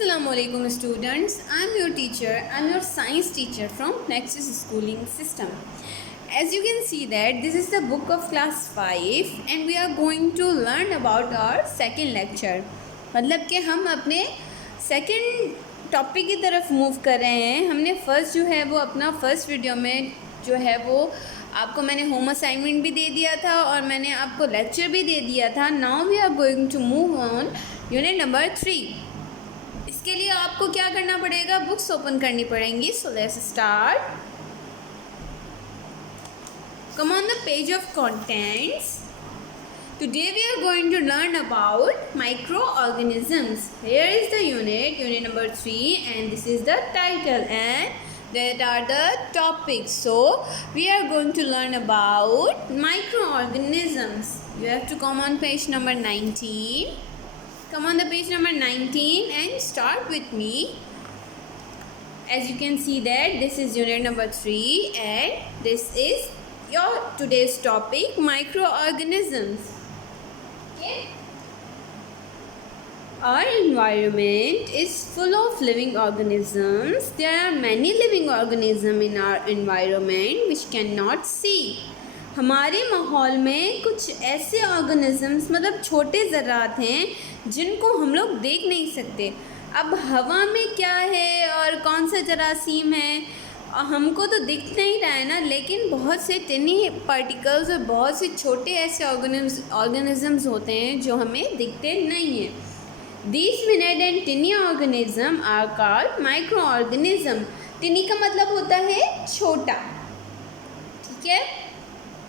Assalamualaikum students, I am your teacher, I am your science teacher from Nexus Schooling System. As you can see that this is the book of class 5 and we are going to learn about our second lecture. मतलब कि हम अपने second topic की तरफ move कर रहे हैं. हमने फर्स्ट जो है वो अपना फर्स्ट वीडियो में जो है वो आपको मैंने होम असाइनमेंट भी दे दिया था और मैंने आपको लेक्चर भी दे दिया था. Now we are going to move on unit number 3. इसके लिए आपको क्या करना पड़ेगा, बुक्स ओपन करनी पड़ेंगी. So let's start. Come on the page of contents. Today we are going to learn about microorganisms. Here is the unit number 3, and this is the title and that are the topics. So we are going to learn about microorganisms. You have to come on page number 19. Come on the page number 19 and start with me. As you can see that this is unit number 3 and this is your today's topic, microorganisms. Okay. Our environment is full of living organisms. There are many living organisms in our environment which cannot see. हमारे माहौल में कुछ ऐसे organisms मतलब छोटे ज़रात हैं जिनको हम लोग देख नहीं सकते. अब हवा में क्या है और कौन सा जरासीम है हमको तो दिख नहीं रहा है ना, लेकिन बहुत से टिनी पार्टिकल्स और बहुत से छोटे ऐसे ऑर्गेनिजम्स होते हैं जो हमें दिखते नहीं हैं. These minute and tiny organism are called microorganism. टिनी का मतलब होता है छोटा, ठीक है,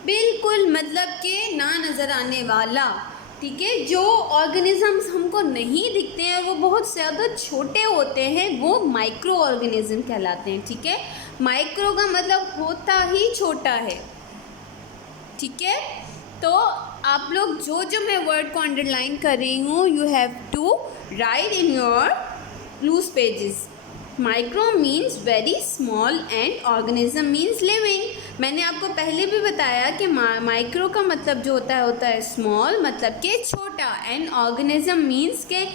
बिल्कुल मतलब कि ना नज़र आने वाला. ठीक है, जो ऑर्गेनिजम्स हमको नहीं दिखते हैं वो बहुत ज़्यादा छोटे होते हैं, वो माइक्रो ऑर्गेनिज्म कहलाते हैं. ठीक है, माइक्रो का मतलब होता ही छोटा है. ठीक है, तो आप लोग जो मैं वर्ड को अंडरलाइन कर रही हूँ, you have to write in your loose pages. Micro means very small and organism means living. मैंने आपको पहले भी बताया कि माइक्रो का मतलब जो होता है स्मॉल, मतलब कि छोटा, एंड ऑर्गेनिज्म मीन्स के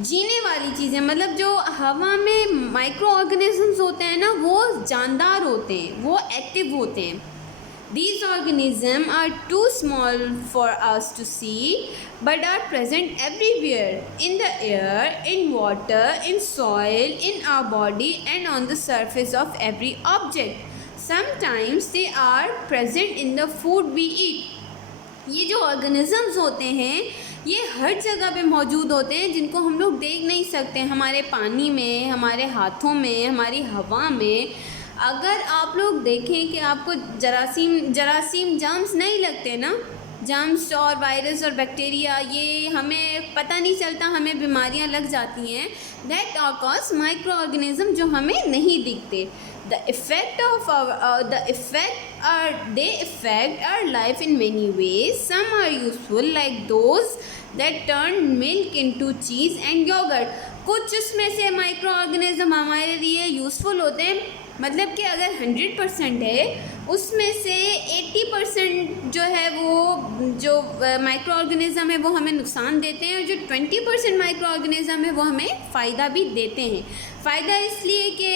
जीने वाली चीज़ें. मतलब जो हवा में माइक्रो ऑर्गेनिजम्स होते हैं ना वो जानदार होते हैं, वो एक्टिव होते हैं. These organisms are too small for us to see but are present everywhere, in the air, in water, in soil, in our body and on the surface of every object. Sometimes they are present in the food we eat. ये जो organisms होते हैं ये हर जगह पे मौजूद होते हैं जिनको हम लोग देख नहीं सकते. हमारे पानी में, हमारे हाथों में, हमारी हवा में. अगर आप लोग देखें कि आपको जरासीम जर्म्स नहीं लगते ना, जर्म्स और वायरस और बैक्टीरिया ये हमें पता नहीं चलता, हमें बीमारियां लग जाती हैं. That are cause microorganism जो हमें नहीं दिखते. The effect our life in many ways. Some are useful like those that turn milk into cheese and yogurt. कुछ उसमें से माइक्रो ऑर्गेनिज्म हमारे लिए यूज़फुल होते हैं. मतलब कि अगर 100% है उसमें से 80% जो है वो जो माइक्रो ऑर्गेनिज्म है वो हमें नुकसान देते हैं, और जो 20% माइक्रो ऑर्गेनिज्म है वो हमें फ़ायदा भी देते हैं. फ़ायदा इसलिए कि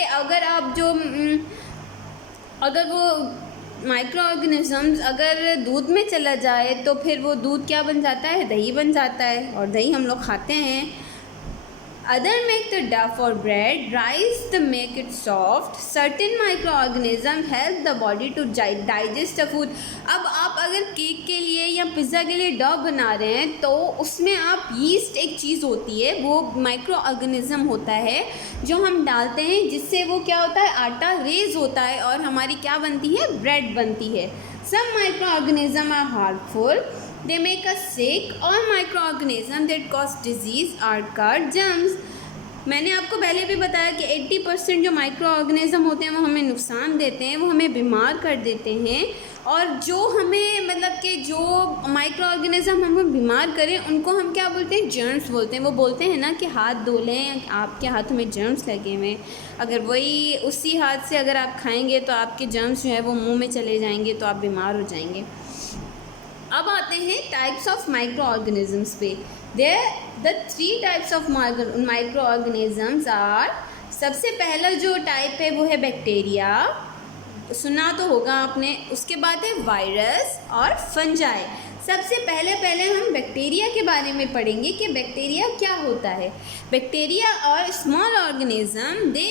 अगर वो माइक्रो ऑर्गेनिजम्स अगर दूध में चला जाए तो फिर वो दूध क्या बन जाता है, दही बन जाता है, और दही हम लोग खाते हैं. Other make the dough for bread, rice the make it soft. Certain microorganisms help the body to digest the food. अब आप अगर केक के लिए या पिज़्ज़ा के लिए डो बना रहे हैं तो उसमें आप यीस्ट एक चीज़ होती है, वो माइक्रो ऑर्गेनिज्म होता है जो हम डालते हैं, जिससे वो क्या होता है, आटा रेज होता है और हमारी क्या बनती है, ब्रेड बनती है. Some microorganisms are harmful. They make us sick. All microorganisms that cause disease are called germs. मैंने आपको पहले भी बताया कि 80% जो माइक्रो ऑर्गेनिज्म होते हैं वो हमें नुकसान देते हैं, वो हमें बीमार कर देते हैं. और जो हमें मतलब कि जो माइक्रो ऑर्गेनिज्म हमें बीमार करें उनको हम क्या बोलते हैं, जर्म्स बोलते हैं. वो बोलते हैं ना कि हाथ धो लें, आपके हाथों में जर्म्स लगे हुए हैं, अगर वही उसी हाथ से अगर आप खाएंगे तो आपके जर्म्स जो है वो मुंह में चले जाएंगे तो आप बीमार हो जाएंगे. अब आते हैं टाइप्स ऑफ माइक्रो ऑर्गेनिजम्स पे. The 3 types of microorganisms are, सबसे पहला जो टाइप है वो है बैक्टीरिया, सुना तो होगा आपने। उसके बाद है वायरस और फंजाई। सबसे पहले हम बैक्टीरिया के बारे में पढ़ेंगे कि बैक्टीरिया क्या होता है। बैक्टीरिया और small organism, they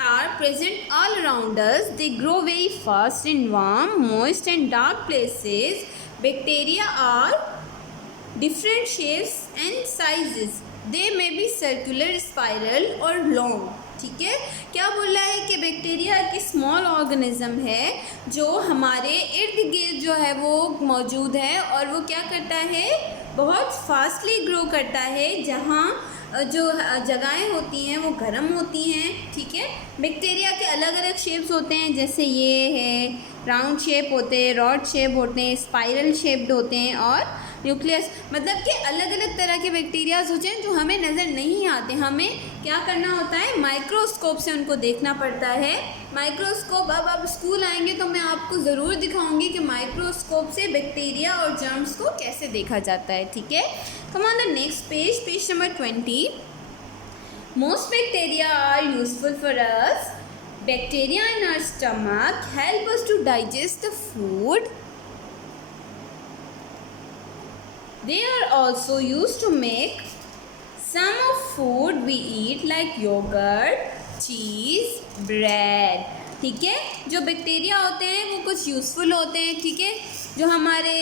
are present all around us. They grow very fast in warm, moist and dark places. Bacteria are different shapes and sizes. They may be circular, spiral or long. ठीक है, क्या बोल रहा है कि bacteria एक small organism है जो हमारे इर्द गिर्द जो है वो मौजूद है और वो क्या करता है, बहुत फास्टली ग्रो करता है। जहाँ जो जगहें होती हैं वो गर्म होती हैं। ठीक है, बैक्टीरिया के अलग अलग शेप्स होते हैं, जैसे ये है राउंड शेप होते हैं, रॉड शेप होते हैं, स्पाइरल शेप्ड होते हैं और न्यूक्लियस, मतलब कि अलग अलग तरह के बैक्टीरियाज होते हैं जो हमें नज़र नहीं आते। हमें क्या करना होता है, माइक्रोस्कोप से उनको देखना पड़ता है। माइक्रोस्कोप, अब आप स्कूल आएंगे तो मैं आपको ज़रूर दिखाऊंगी कि माइक्रोस्कोप से बैक्टीरिया और जर्म्स को कैसे देखा जाता है। ठीक है, come on the next page, page number 20। Most bacteria are useful for us. Bacteria in our stomach help us to digest the food. They are also used to make some of food we eat like yogurt, cheese, bread. ठीक है, जो bacteria होते हैं वो कुछ useful होते हैं। ठीक है, जो हमारे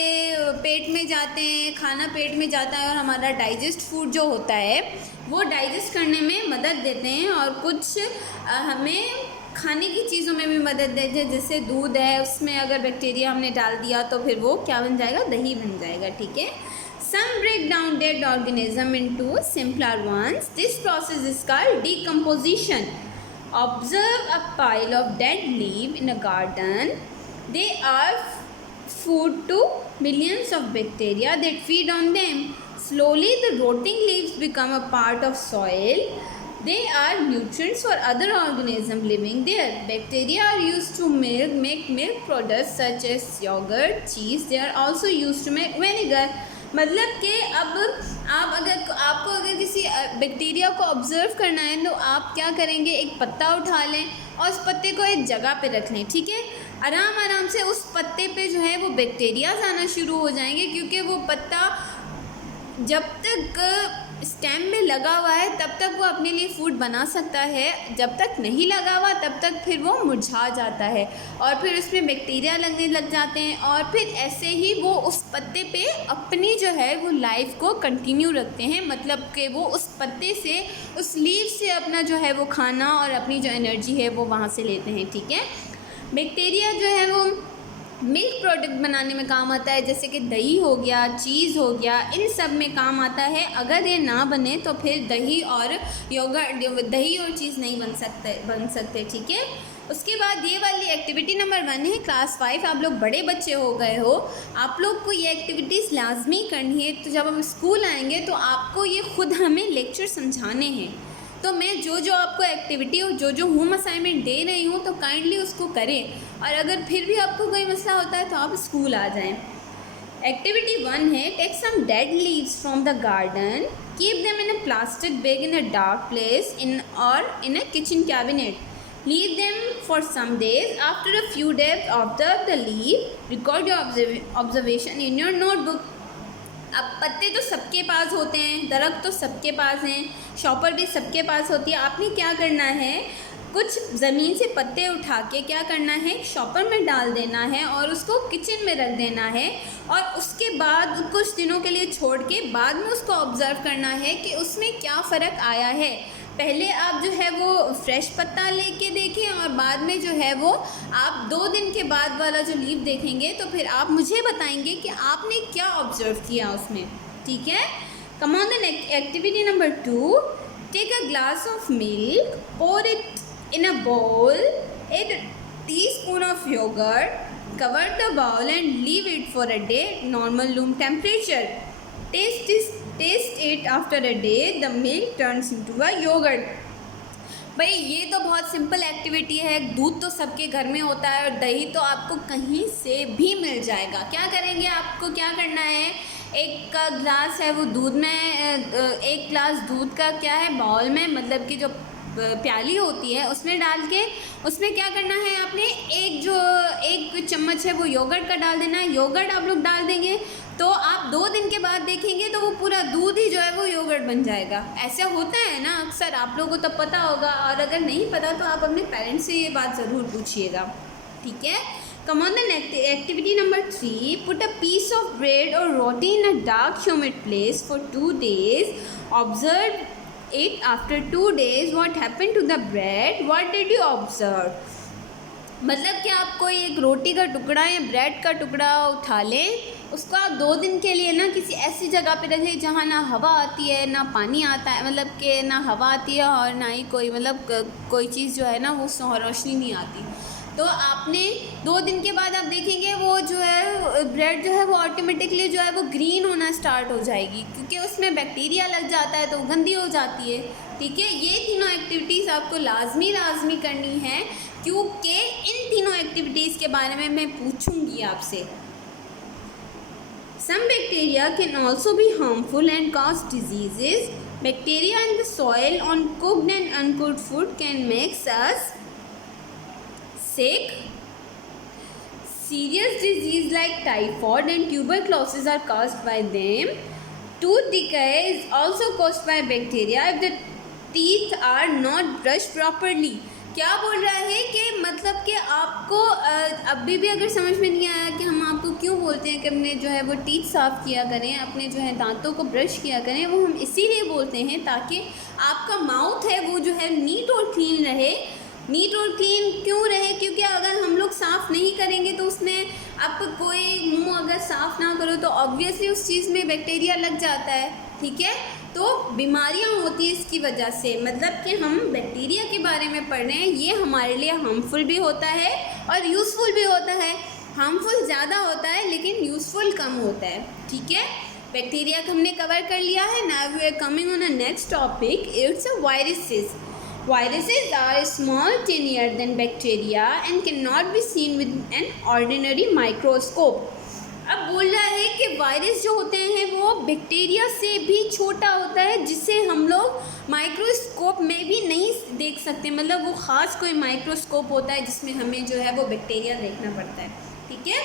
पेट में जाते हैं, खाना पेट में जाता है और हमारा डाइजेस्ट फूड जो होता है वो डाइजेस्ट करने में मदद देते हैं, और कुछ हमें खाने की चीज़ों में भी मदद देते हैं। जैसे दूध है, उसमें अगर बैक्टीरिया हमने डाल दिया तो फिर वो क्या बन जाएगा, दही बन जाएगा। ठीक है, some break down dead organism into simpler ones. This process is called decomposition. Observe a pile of dead leaves in a garden. They are food to millions of bacteria that feed on them. Slowly the rotting leaves become a part of soil. They are nutrients for other organisms living there. Bacteria are used to make milk products such as yogurt, cheese. They are also used to make vinegar. मतलब कि अब आपको अगर किसी bacteria को observe करना है तो आप क्या करेंगे, एक पत्ता उठा लें और उस पत्ते को एक जगह पे रख लें। ठीक है, आराम से उस पत्ते पे जो है वो बैक्टीरियाज आना शुरू हो जाएंगे, क्योंकि वो पत्ता जब तक स्टेम में लगा हुआ है तब तक वो अपने लिए फूड बना सकता है, जब तक नहीं लगा हुआ तब तक फिर वो मुरझा जाता है और फिर उसमें बैक्टीरिया लगने लग जाते हैं, और फिर ऐसे ही वो उस पत्ते पे अपनी जो है वो लाइफ को कंटिन्यू रखते हैं। मतलब कि वो उस पत्ते से, उस लीव से अपना जो है वो खाना और अपनी जो एनर्जी है वो वहाँ से लेते हैं। ठीक है, बैक्टीरिया जो है वो मिल्क प्रोडक्ट बनाने में काम आता है, जैसे कि दही हो गया, चीज़ हो गया, इन सब में काम आता है। अगर ये ना बने तो फिर दही और योगर्ट, दही और चीज़ नहीं बन सकते। ठीक है, उसके बाद ये वाली एक्टिविटी नंबर 1 है, क्लास 5। आप लोग बड़े बच्चे हो गए हो, आप लोग को ये एक्टिविटीज़ लाजमी करनी है। तो जब हम स्कूल आएंगे तो आपको ये खुद हमें लेक्चर समझाने हैं। तो मैं जो आपको एक्टिविटी और जो होम असाइनमेंट दे रही हूँ तो काइंडली उसको करें, और अगर फिर भी आपको कोई मसला होता है तो आप स्कूल आ जाएं। एक्टिविटी 1 है, take some dead leaves from the garden, keep them in a plastic bag in a dark place in a kitchen cabinet, leave them for some days, after a few days observe the leave, record your observation in your notebook. अब पत्ते तो सबके पास होते हैं, दरख्त तो सबके पास हैं, शॉपर भी सबके पास होती है। आपने क्या करना है, कुछ ज़मीन से पत्ते उठा के क्या करना है, शॉपर में डाल देना है और उसको किचन में रख देना है, और उसके बाद कुछ दिनों के लिए छोड़ के बाद में उसको ऑब्ज़र्व करना है कि उसमें क्या फ़र्क आया है। पहले आप जो है वो फ्रेश पत्ता लेके देखें और बाद में जो है वो आप 2 दिन के बाद वाला जो लीव देखेंगे तो फिर आप मुझे बताएंगे कि आपने क्या ऑब्जर्व किया उसमें। ठीक है, come on the activity number 2, take a glass of milk, pour it in a bowl, add a teaspoon of yogurt, cover the bowl and leave it for a day, normal room temperature. Taste it after a day, the milk turns into a yogurt. भाई ये तो बहुत simple activity है। दूध तो सबके घर में होता है और दही तो आपको कहीं से भी मिल जाएगा। क्या करेंगे, आपको क्या करना है, एक का ग्लास है वो दूध में, एक ग्लास दूध का क्या है बाउल में, मतलब कि जो प्याली होती है उसमें डाल के उसमें क्या करना है आपने, एक चम्मच है वो योगर्ट का डाल देना है। योगर्ट आप लोग डाल देंगे तो आप 2 दिन के बाद देखेंगे तो वो पूरा दूध ही जो है वो योगर्ट बन जाएगा। ऐसा होता है ना अक्सर, आप लोगों को तो पता होगा, और अगर नहीं पता तो आप अपने पेरेंट्स से ये बात ज़रूर पूछिएगा, ठीक है। Come on, the activity number 3. Put a piece of bread or roti in a dark, humid place for 2 days. Observe it after 2 days. What happened to the bread? What did you observe? मतलब कि आप कोई एक रोटी का टुकड़ा या bread का टुकड़ा उठा लें, उसको आप 2 दिन के लिए ना किसी ऐसी जगह पे रखें जहाँ ना हवा आती है ना पानी आता है, मतलब कि ना हवा आती है और ना ही कोई मतलब कोई चीज़ जो है ना वो रोशनी नहीं आती। तो आपने 2 दिन के बाद आप देखेंगे वो जो है ब्रेड जो है वो ऑटोमेटिकली जो है वो ग्रीन होना स्टार्ट हो जाएगी, क्योंकि उसमें बैक्टीरिया लग जाता है तो वो गंदी हो जाती है, ठीक है। ये तीनों एक्टिविटीज़ आपको लाजमी करनी है, क्योंकि इन तीनों एक्टिविटीज़ के बारे में मैं पूछूंगी आपसे। Some bacteria can also be harmful and cause diseases. Bacteria in the soil on cooked and uncooked food can make us sick. Serious disease like typhoid and tuberculosis are caused by them. Tooth decay is also caused by bacteria if the teeth are not brushed properly. क्या बोल रहा है कि मतलब कि आपको अभी भी अगर समझ में नहीं आया कि हम आपको क्यों बोलते हैं कि अपने जो है वो टीथ साफ़ किया करें, अपने जो है दांतों को ब्रश किया करें, वो हम इसीलिए बोलते हैं ताकि आपका माउथ है वो जो है नीट और क्लीन रहे। नीट और क्लीन क्यों रहे? क्योंकि अगर हम लोग साफ़ नहीं करेंगे तो उसमें आप कोई मुंह अगर साफ़ ना करो तो ऑब्वियसली उस चीज़ में बैक्टीरिया लग जाता है, ठीक है। तो बीमारियां होती हैं इसकी वजह से, मतलब कि हम बैक्टीरिया के बारे में पढ़ रहे हैं, ये हमारे लिए हार्मफुल भी होता है और यूज़फुल भी होता है। हार्मफुल ज़्यादा होता है लेकिन यूज़फुल कम होता है, ठीक है। बैक्टीरिया को हमने कवर कर लिया है। Now we are coming on a next topic, it's a viruses. Viruses are small, tinier than bacteria and cannot be seen with an ordinary microscope. अब बोल रहा है कि वायरस जो होते हैं वो बैक्टीरिया से भी छोटा होता है, जिसे हम लोग माइक्रोस्कोप में भी नहीं देख सकते, मतलब वो ख़ास कोई माइक्रोस्कोप होता है जिसमें हमें जो है वो बैक्टीरिया देखना पड़ता है, ठीक है।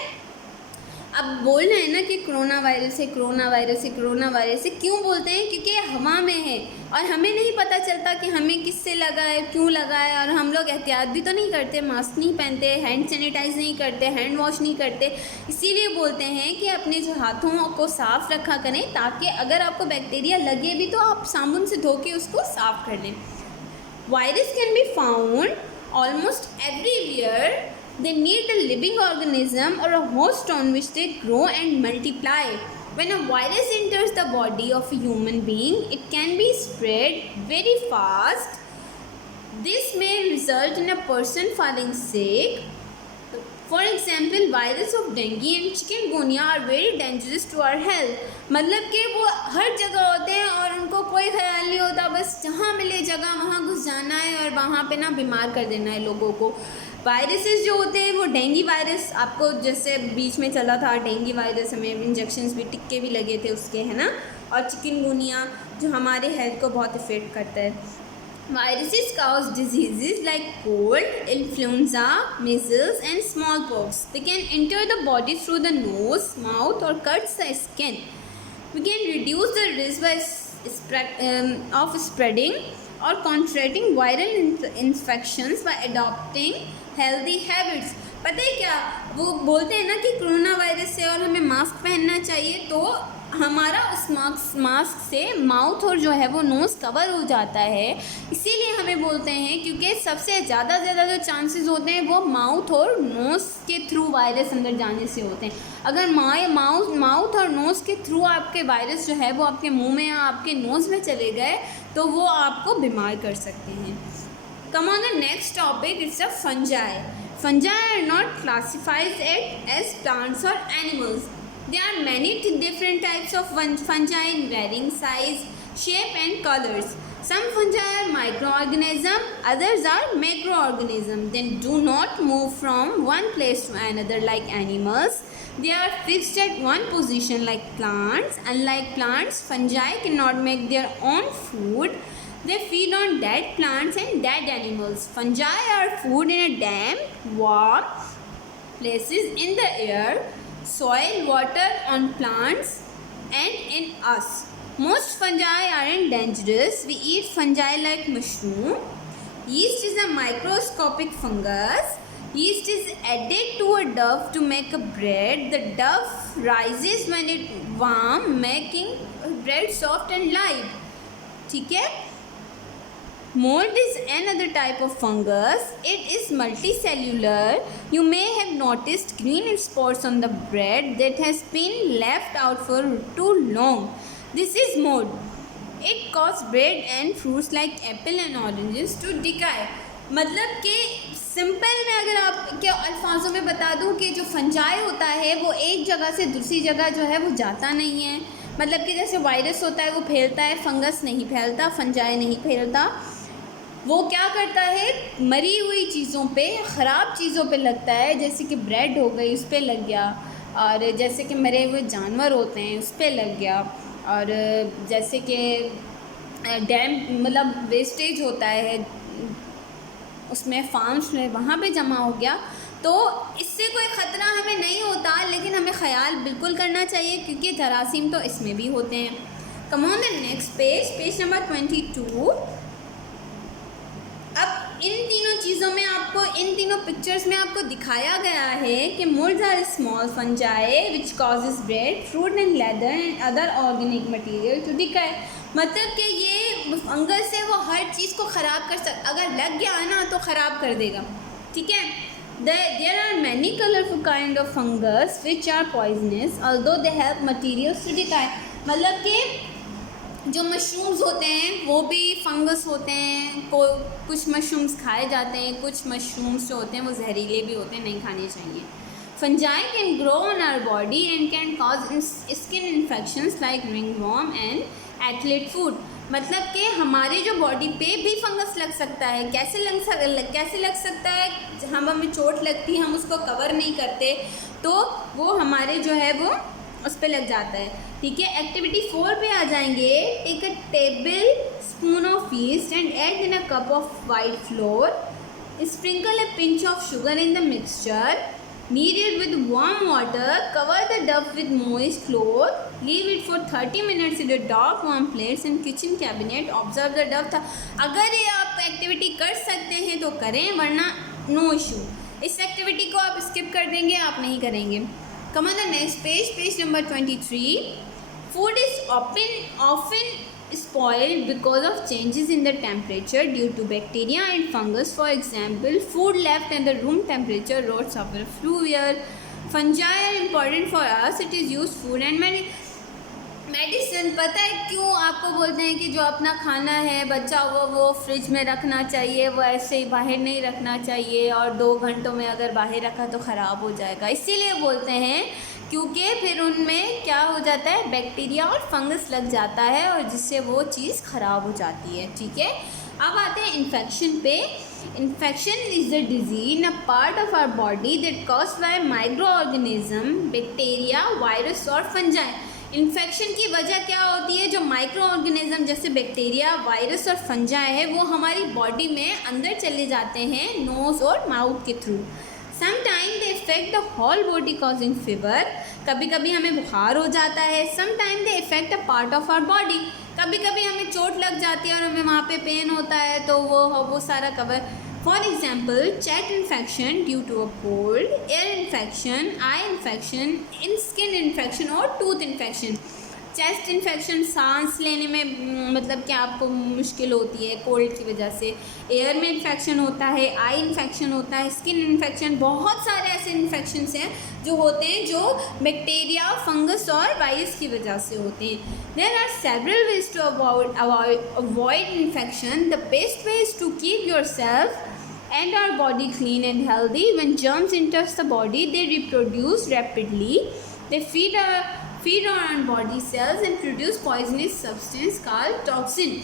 अब बोल रहे हैं ना कि कोरोना वायरस है, कोरोना वायरस है, कोरोना वायरस है, क्यों बोलते हैं? क्योंकि हवा में है और हमें नहीं पता चलता कि हमें किससे लगा है, क्यों लगा है, और हम लोग एहतियात भी तो नहीं करते, मास्क नहीं पहनते, हैंड सैनिटाइज नहीं करते, हैंड वॉश नहीं करते। इसीलिए बोलते हैं कि अपने जो हाथों को साफ़ रखा करें, ताकि अगर आपको बैक्टीरिया लगे भी तो आप साबुन से धो के उसको साफ़ कर लें। Virus can be found almost everywhere. They need a living organism or a host on which they grow and multiply. When a virus enters the body of a human being, it can be spread very fast. This may result in a person falling sick. For example, virus of dengue and chikungunya are very dangerous to our health. मतलब कि वो हर जगह होते हैं और उनको कोई ख्याल नहीं होता, बस जहाँ मिले जगह वहाँ घुस जाना है और वहाँ पे ना बीमार कर देना है लोगों को। वायरसेस जो होते हैं वो डेंगू वायरस, आपको जैसे बीच में चला था डेंगू वायरस, हमें इंजेक्शंस भी टिक्के भी लगे थे उसके, है ना। और चिकनगुनिया जो हमारे हेल्थ को बहुत इफेक्ट करता है। Viruses cause diseases like cold, influenza, measles and smallpox. They can enter the body through the nose, mouth or cut the skin. We can reduce the risk of spreading or contracting viral infections by adopting healthy habits. पता है क्या वो बोलते हैं ना कि corona virus से और हमें मास्क पहनना चाहिए, तो हमारा उस मास्क से माउथ और जो है वो नोज़ कवर हो जाता है। इसीलिए हमें बोलते हैं, क्योंकि सबसे ज़्यादा जो चांसेस होते हैं वो माउथ और नोज़ के थ्रू वायरस अंदर जाने से होते हैं। अगर माउथ और नोज़ के थ्रू आपके वायरस जो है वो आपके मुंह में या आपके नोज़ में चले गए तो वो आपको बीमार कर सकते हैं। कम on the next topic, it's a fungi. Fungi are not classified as plants or animals. There are many different types of fungi in varying size, shape and colors. Some fungi are microorganisms, others are macroorganisms. They do not move from one place to another like animals. They are fixed at one position like plants. Unlike plants, fungi cannot make their own food. They feed on dead plants and dead animals. Fungi are food in a damp, warm places in the air, soil, water, on plants and in us. Most fungi aren't dangerous. We eat fungi like mushroom. Yeast is a microscopic fungus. Yeast is added to a dough to make a bread. The dough rises when it warm, making bread soft and light. ठीक है? Mold is another type of fungus. It is multicellular. You may have noticed green spots on the bread that has been left out for too long. This is mold. It causes bread and fruits like apple and oranges to decay. मतलब कि simple में अगर आप के अल्फाजों में बता दूं कि जो फंजाई होता है वो एक जगह से दूसरी जगह जो है वो जाता नहीं है. मतलब कि जैसे वायरस होता है वो फैलता है, फंगस नहीं फैलता, फंजाई नहीं फैलता. वो क्या करता है, मरी हुई चीज़ों पे, ख़राब चीज़ों पे लगता है. जैसे कि ब्रेड हो गई उस पर लग गया, और जैसे कि मरे हुए जानवर होते हैं उस पर लग गया, और जैसे कि डैम मतलब वेस्टेज होता है उसमें फार्म्स में वहाँ पे जमा हो गया. तो इससे कोई ख़तरा हमें नहीं होता, लेकिन हमें ख्याल बिल्कुल करना चाहिए क्योंकि जरासीम तो इसमें भी होते हैं. कम on the next page, page number 22. अब इन तीनों चीज़ों में आपको, इन तीनों पिक्चर्स में आपको दिखाया गया है कि moulds are small fungi which causes bread, fruit and leather and other organic material to decay. मतलब कि ये फंगस है वो हर चीज़ को ख़राब कर अगर लग गया ना तो ख़राब कर देगा. ठीक है. There are many colorful kind of fungus which are poisonous although they have materials to decay. मतलब कि जो मशरूम्स होते हैं वो भी फंगस होते हैं. कुछ मशरूम्स खाए जाते हैं, कुछ मशरूम्स जो होते हैं वो जहरीले भी होते हैं, नहीं खाने चाहिए. Fungi can grow on our body and can cause skin infections like ringworm and athleate foot. मतलब कि हमारे जो बॉडी पे भी फंगस लग सकता है. कैसे लग सकता है, हमें चोट लगती है, हम उसको कवर नहीं करते तो वो हमारे जो है वो उस पर लग जाता है. ठीक है. एक्टिविटी 4 पे आ जाएंगे. Take a tablespoon of yeast and add in a cup of white flour. Sprinkle a pinch of sugar in the mixture. Knead it with warm water. Cover the dough with moist cloth. Leave it for 30 minutes in a dark warm place and kitchen cabinet. Observe the dough. अगर ये आप activity कर सकते हैं तो करें, वरना no issue. इस एक्टिविटी को आप स्किप कर देंगे, आप नहीं करेंगे. Come on the next page, page number 23. Food is often spoiled because of changes in the temperature due to bacteria and fungus. For example, food left at the room temperature rots over fluvial. Fungi are important for us. It is used food and medicine. पता है क्यों आपको बोलते हैं कि जो अपना खाना है बचा हुआ वो फ्रिज में रखना चाहिए, वो ऐसे ही बाहर नहीं रखना चाहिए, और 2 घंटों में अगर बाहर रखा तो ख़राब हो जाएगा. इसीलिए बोलते हैं क्योंकि फिर उनमें क्या हो जाता है, बैक्टीरिया और फंगस लग जाता है और जिससे वो चीज़ ख़राब हो जाती है. ठीक है. अब आते हैं इन्फेक्शन पे. Infection is the disease in a part of our body that caused by microorganism, bacteria, virus और फंजाई. इन्फेक्शन की वजह क्या होती है, जो माइक्रो ऑर्गेनिज्म जैसे बैक्टीरिया, वायरस और फंजाई है वो हमारी बॉडी में अंदर चले जाते हैं नोज़ और माउथ के थ्रू. Sometime they effect the whole body causing fever. कभी कभी हमें बुखार हो जाता है. Sometime they effect a part of our body. कभी कभी हमें चोट लग जाती है और हमें वहाँ पे पेन होता है तो वो सारा cover. For example, chest infection due to a cold, ear infection, eye infection, skin infection और टूथ इन्फेक्शन. चेस्ट इन्फेक्शन सांस लेने में मतलब कि आपको मुश्किल होती है कोल्ड की वजह से. एयर में इन्फेक्शन होता है, आई इन्फेक्शन होता है, स्किन इन्फेक्शन. बहुत सारे ऐसे इन्फेक्शंस हैं जो होते हैं जो बैक्टीरिया, फंगस और वायरस की वजह से होते हैं. There are several ways to avoid infection. The best way is to keep yourself and our body clean and healthy. When germs enters the body, they reproduce rapidly. They feed on body cells and produce poisonous substance called toxin.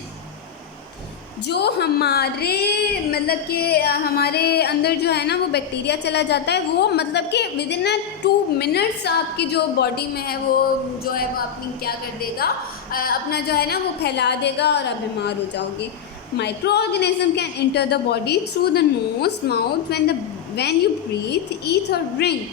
जो हमारे मतलब कि हमारे अंदर जो है ना वो बैक्टीरिया चला जाता है, वो मतलब कि विद इन 2 मिनट्स आपकी जो बॉडी में है वो जो है वो अपनी क्या कर देगा, अपना जो है ना वो फैला देगा और आप बीमार हो जाओगे। Micro organism can enter the body through the nose mouth when you breathe, eat or drink.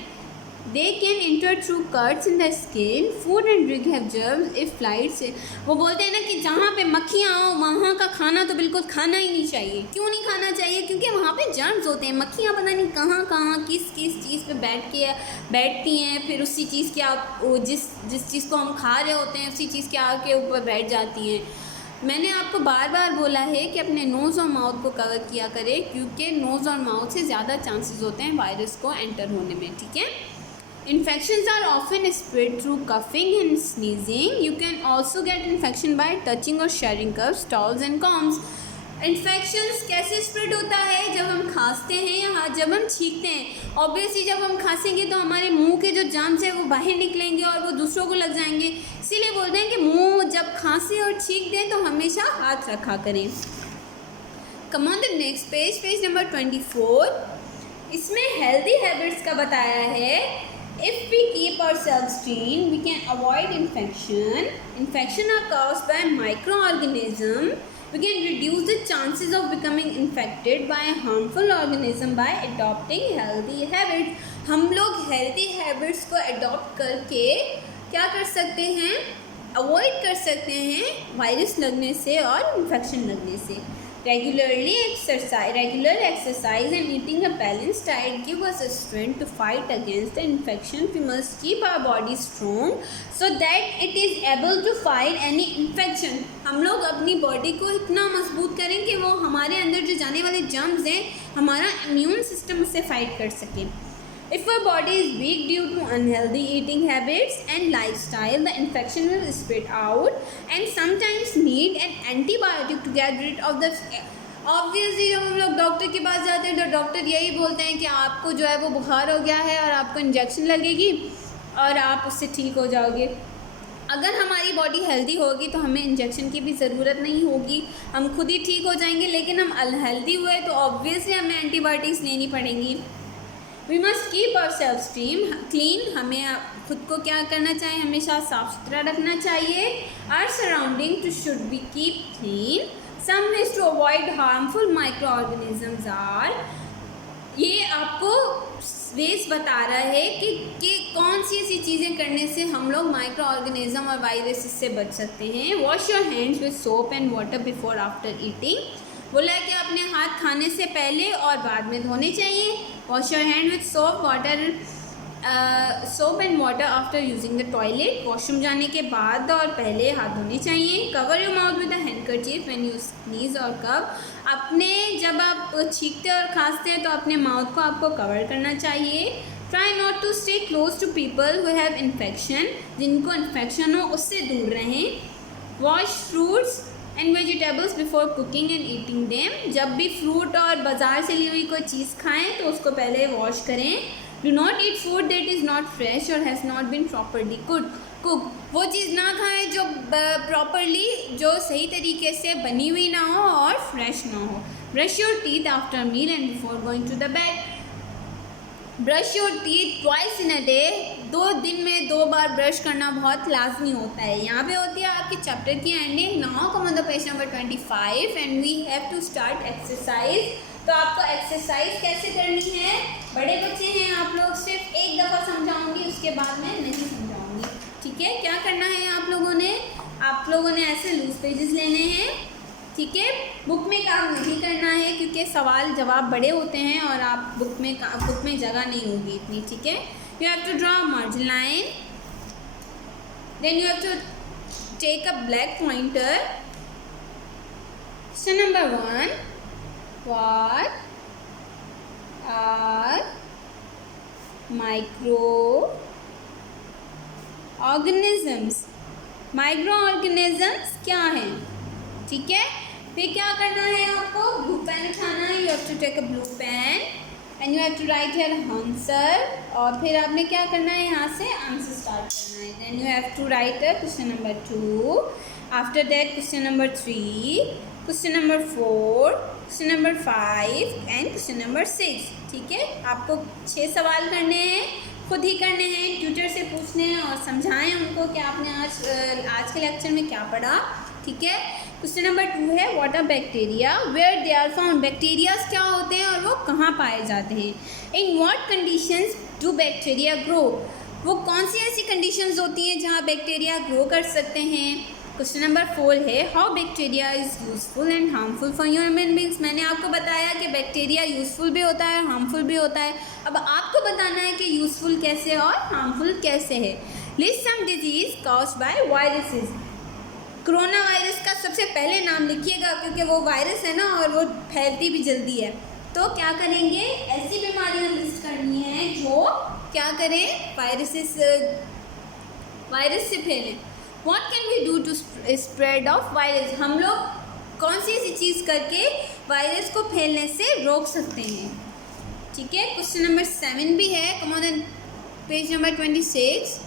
They can enter through cuts in the skin. Food and drink have germs if flights. वो बोलते हैं ना कि जहाँ पे मक्खियाँ हो वहाँ का खाना तो बिल्कुल खाना ही नहीं चाहिए। क्यों नहीं खाना चाहिए? क्योंकि वहाँ पे जर्म्स होते हैं। मक्खियाँ पता नहीं कहाँ कहाँ किस किस चीज़ पे बैठती हैं, फिर उसी चीज़ के आप जिस चीज़ को हम खा रहे होते हैं उसी चीज़ के आके ऊपर बैठ जाती हैं। मैंने आपको बार बार बोला है कि अपने नोज़ और माउथ को कवर किया करें, क्योंकि नोज़ और माउथ से ज़्यादा चांसेस होते हैं वायरस को एंटर होने में, ठीक है। Infections are often spread through coughing and sneezing. You can also get infection by touching or sharing cups, towels and combs. Infections कैसे स्प्रेड होता है? जब हम खांसते हैं या जब हम छींकते हैं। ऑब्वियसली जब हम खांसेंगे तो हमारे मुंह के जो जर्म्स हैं वो बाहर निकलेंगे और वो दूसरों को लग जाएंगे। इसीलिए बोलते हैं कि मुंह जब खांसे और छींक दें तो हमेशा हाथ रखा करें। कम on the next page, page number 24। इसमें हेल्दी हैबिट्स का बताया है। If we keep ourselves clean, we can avoid infection. Infection are caused by microorganisms. We can reduce the chances of becoming infected by a harmful organism by adopting healthy habits. हम लोग healthy habits को adopt करके क्या कर सकते हैं? Avoid कर सकते हैं वायरस लगने से और इन्फेक्शन लगने से। Regular exercise and eating a balanced diet give us a strength to fight against the infection. We must keep our body strong so that it is able to fight any infection. हम लोग अपनी body को इतना मजबूत करें कि वो हमारे अंदर जो जाने वाले जर्म्स हैं हमारा इम्यून सिस्टम उससे फाइट कर सके। If our body is weak due to unhealthy eating habits and lifestyle, the infection will spread out and sometimes need an antibiotic to get rid of the. Obviously जब हम लोग doctor के पास जाते हैं तो डॉक्टर यही बोलते हैं कि आपको जो है वो बुखार हो गया है और आपको इंजेक्शन लगेगी और आप उससे ठीक हो जाओगे। अगर हमारी बॉडी हेल्दी होगी तो हमें इंजेक्शन की भी ज़रूरत नहीं होगी, हम खुद ही ठीक हो जाएंगे। लेकिन हम अनहेल्दी हुए तो ऑब्वियसली हमें एंटीबायोटिक्स लेनी पड़ेंगी। We must keep our self clean. हमें खुद को क्या करना चाहिए? हमेशा साफ सुथरा रखना चाहिए। Our surrounding too should be keep clean. Some ways to avoid harmful microorganisms are. ये आपको वेज बता रहा है कि कौन सी ऐसी चीज़ें करने से हम लोग माइक्रो ऑर्गेनिज्म और वायरस से बच सकते हैं। Wash your hands with soap and water before after eating. बोला है कि अपने हाथ खाने से पहले और बाद में धोने चाहिए। Wash your hand with soap and water after using the toilet. Washroom जाने के बाद और पहले हाथ धोने चाहिए। Cover your mouth with a handkerchief when you sneeze और कफ। अपने जब आप छींकते और खांसते हैं तो अपने माउथ को आपको कवर करना चाहिए। Try not to stay close to people who have infection. जिनको इन्फेक्शन हो उससे दूर रहें। Wash fruits and vegetables before cooking and eating them. जब भी फ्रूट और बाज़ार से ली हुई कोई चीज़ खाएं तो उसको पहले वॉश करें। Do not eat food that is not fresh और has not been properly cook. वो चीज़ ना खाएं जो प्रॉपरली जो सही तरीके से बनी हुई ना हो और फ्रेश ना हो। Brush your teeth after meal and before going to the bed. Brush your teeth twice in a day. 2 दिन में 2 बार ब्रश करना बहुत लाजमी होता है। यहाँ पे होती है आपके चैप्टर की ending. Now come on the page number 25 and we have to start exercise. तो आपको एक्सरसाइज कैसे करनी है? बड़े बच्चे हैं आप लोग, सिर्फ एक दफ़ा समझाऊंगी उसके बाद में नहीं समझाऊंगी, ठीक है। क्या करना है आप लोगों ने ऐसे लूज पेजेस लेने हैं, ठीक है। बुक में काम नहीं करना है क्योंकि सवाल जवाब बड़े होते हैं और आप बुक में जगह नहीं होगी इतनी, ठीक है। You have to draw margin line, then you have to take a black pointer. Question number 1, what are microorganisms? Microorganisms क्या हैं, ठीक है। फिर क्या करना है आपको? ब्लू पेन उठाना है। You have to take a blue pen and you have to write here answer. और फिर आपने क्या करना है? यहाँ से आंसर स्टार्ट करना है। Then you have to write question number 2। After that question number 3, question number 4, question number 5 and question number 6। ठीक है, आपको 6 सवाल करने हैं, खुद ही करने हैं, ट्यूटर से पूछने हैं और समझाएं उनको कि आपने आज के लेक्चर में क्या पढ़ा। ठीक है, क्वेश्चन नंबर 2 है what are bacteria, where they are found. Bacterias क्या होते हैं और वो कहाँ पाए जाते हैं। In what conditions do bacteria grow, वो कौन सी ऐसी कंडीशंस होती हैं जहाँ बैक्टीरिया ग्रो कर सकते हैं। क्वेश्चन नंबर 4 है how bacteria is useful and harmful for human beings. मैंने आपको बताया कि बैक्टीरिया यूजफुल भी होता है, हार्मफुल भी होता है। अब आपको बताना है कि यूजफुल कैसे और हार्मफुल कैसे है। List some disease caused by viruses. Corona virus का सबसे पहले नाम लिखिएगा क्योंकि वो वायरस है ना और वो फैलती भी जल्दी है। तो क्या करेंगे, ऐसी बीमारियां लिस्ट करनी है जो क्या करें, वायरस से फैलें। What can we do to spread of virus, हम लोग कौन सी ऐसी चीज़ करके वायरस को फैलने से रोक सकते हैं। ठीक है, क्वेश्चन नंबर 7 भी है, come on page number 26।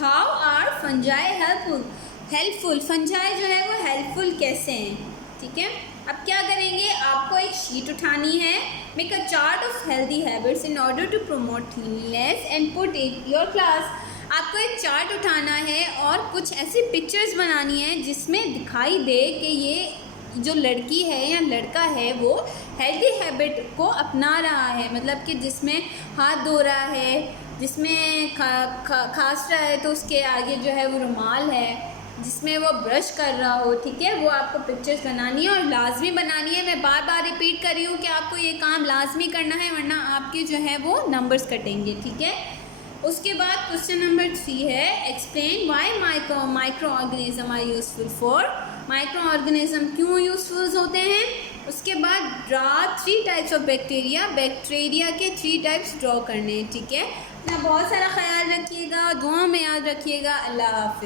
How are fungi helpful, fungi जो है वो हेल्पफुल कैसे हैं। ठीक है, अब क्या करेंगे, आपको एक शीट उठानी है, make a chart of healthy habits in order to promote cleanliness and put it your class. आपको एक चार्ट उठाना है और कुछ ऐसी पिक्चर्स बनानी है जिसमें दिखाई दे कि ये जो लड़की है या लड़का है वो हेल्दी हैबिट को अपना रहा है, मतलब कि जिसमें हाथ धो रहा है, जिसमें खांस रहा है तो उसके आगे जो है वो रुमाल है, जिसमें वो ब्रश कर रहा हो। ठीक है, वो आपको पिक्चर्स बनानी है और लाजमी बनानी है। मैं बार बार रिपीट कर रही हूँ कि आपको ये काम लाजमी करना है वरना आपके जो है वो नंबर्स कटेंगे। ठीक है, उसके बाद क्वेश्चन नंबर 3 है explain why microorganism are useful for. Microorganism क्यों यूजफुल होते हैं। उसके बाद ड्रा 3 टाइप्स ऑफ बैक्टीरिया के 3 टाइप्स ड्रॉ करने हैं। ठीक है, अपना बहुत सारा ख्याल रखिएगा, दुआ में याद रखिएगा। अल्लाह हाफिज़।